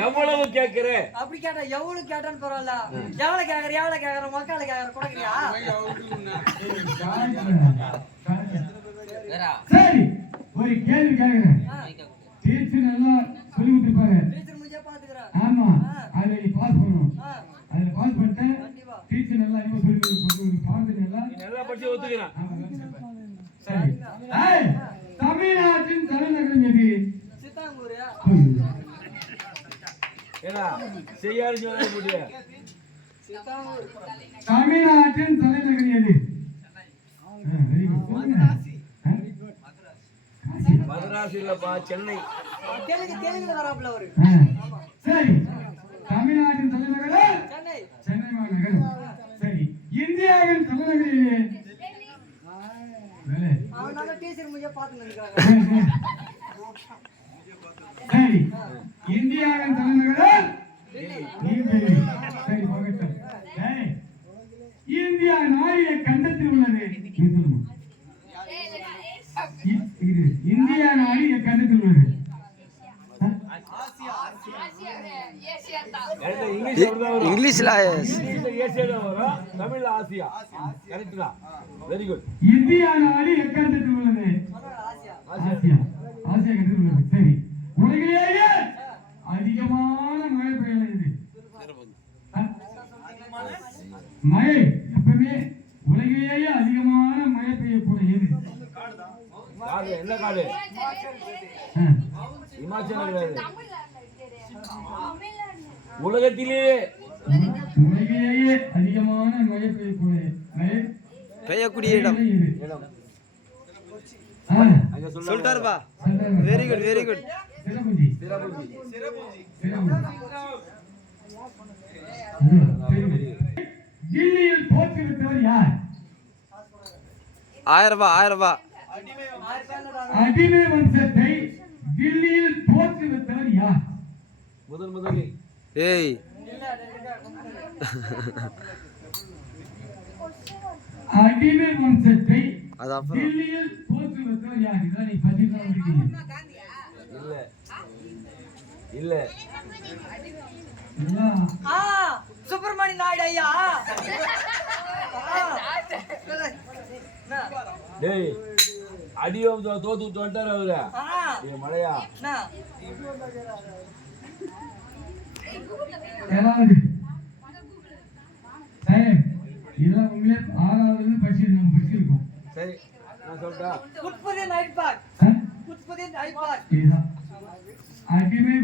எவ்வளவு கேக்குற? அப்படி கேட்டா எவ்வளவு கேட்டான்னு பரவாயில்ல. எவ்வளவு கேக்குற எவ்வளவு கேக்குற மக்கால கேக்குற கொடுக்குறியா? சரி ஒரு கேள்வி கேக்குறேன் டீச்சர் நல்லா சொல்லி கொடுத்துருப்பாங்க டீச்சர் முடிஞ்சா பாத்துக்கிறேன் ஆமா அதுல நீ பாஸ் பண்ணணும். ஆ, அதுல பாஸ் பண்ணிட்டேன் கண்டிப்பா. டீச்சர் நல்லா அறிவு சொல்லி கொடுத்து பாடத்தை நல்லா. நீ நல்லா படிச்சு ஒத்துக்கிறேன். சரி. ஏய், தமிழ்நாட்டின் தலைநகரம் எது? ஏன்னா செய்யாரு சொல்ல தமிழ்நாட்டின் இல்லப்பா சென்னை. சரி. தமிழ்நாட்டின் தலைநகரம் சென்னை. சென்னை மாநகரம் சரி. இந்தியாவின் தலைநகர் டீச்சர் முடிஞ்சா பாத்து நினைக்கிறாங்க சரி இந்தியாவின் தலைநகரம். சரி போகட்டும். இந்தியா நாடிய கண்டத்தில் உள்ளது. இந்தியா நாடிய கண்டத்தில் உள்ளது. இங்கிலீஷ்ல ஏசியா வரும் தமிழ்ல ஆசியா. கரெக்ட் தான். வெரி குட் இந்தியா நாடு எக்கண்டத்தில் உள்ளது சொல்றாரு ஆசியா ஆசியா ஆசியா கண்டத்தில் உள்ளது சரி உலகிலேயே அதிகமான மழை பெய்யுது ஆ? மழை எப்பவுமே உலகிலேயே அதிகமான மழை பெய்யக்கூடிய எது காடு என்ன காடு? கிடையாது உலகத்திலேயே உலகிலேயே அதிகமான மழை பெய்யக்கூடிய மழை பெய்யக்கூடிய இடம். எது? இடம். ஆ, அங்க சொல்ல சொல்லிட்டாருப்பா. வெரி குட் வெரி குட் சிறப்புஜி சிறப்புஜி சிறப்புஜி யார்? ஆயிரம் ரூபாய் ஆயிரம் ரூபாய் ஆயிரம் பேர்ல அடிமை வம்சத்தை தில்லியில் தோற்றுவித்தவர் யார்? முதல் முதலில். ஏய். இல்ல அடிமை வம்சத்தை அது அப்புறம். தில்லியில் தோற்றுவித்தவர் யார்? இதான் நீ பதினாறு இருக்கீங்க இல்ல. இல்ல. எல்லாம் ஆ சுப்பிரமணி நாயுடு ஐயா? டேய் அடியும் தோத்து விட்டு வந்துட்டாரு அவரு. டேய் மழையா? இதெல்லாம் உண்மையிலே ஆறாவது நம்ம சரி நான் அடிமை